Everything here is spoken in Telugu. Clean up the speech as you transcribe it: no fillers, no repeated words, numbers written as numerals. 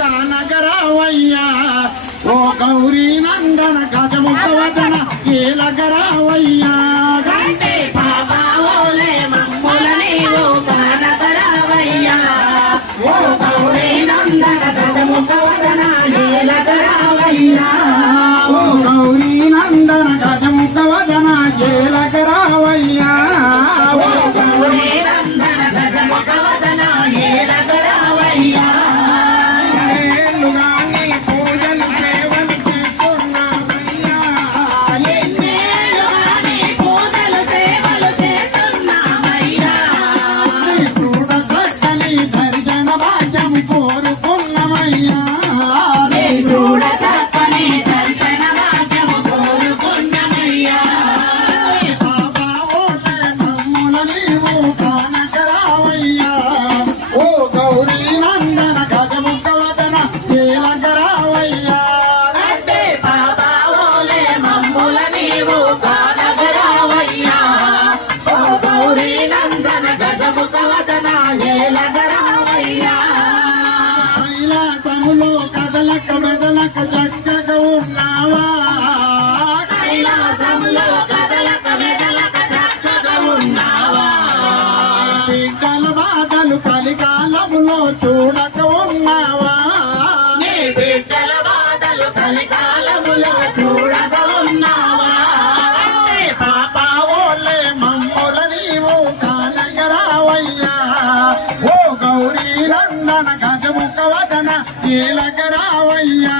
కానగరావయ్యా ఓ గౌరీ నందన గజముఖ వదన కీలకరావయ్యా ఓ గౌరీ నందన గజముఖ వదన కీలకరావయ్యా ఓ గౌరీ నందన గజముఖ వదన కీలకరావయ్యా ఓ గౌరీ నందన గజముఖ వదన కీలకరావయ్యా పూజలు సేవలు చేస్తున్నావయ్యా పూజలు సేవలు చేస్తున్నావయ్యా చూడ చక్కని దర్శన భాగ్యం కోరుకున్నమయ్యా చూడ చక్కని దర్శన భాగ్యం కోరుకున్నమయ్యా బాబా ఓటే మమ్ముల నీవు కానకరావయ్యా ఓ గౌరీ నందన గజముఖ వదన కీలకరావయ్యా అంటే బాబా ఓలే మమ్ముల నీవు కానకరావయ్యా ఓ గౌరీ నందన గజముఖ వదన కీలకరావయ్యా కైలాసములో కదలక మెదలక చక్కగా ఉన్నావా కైలాసములో కదలక మెదలక చక్కగా ఉన్నావా బిడ్డల బాధలు కలికాలములో చూడక ఉన్నావా నీ బిడ్డల బాధలు కలికాలములో చూడక ఉన్నావా అంటే పాపా ఓలే మమ్ముల నీవు కానగరావయ్యా ఓ గౌరీ నందన గజముఖ వదన కీలకరావయ్యా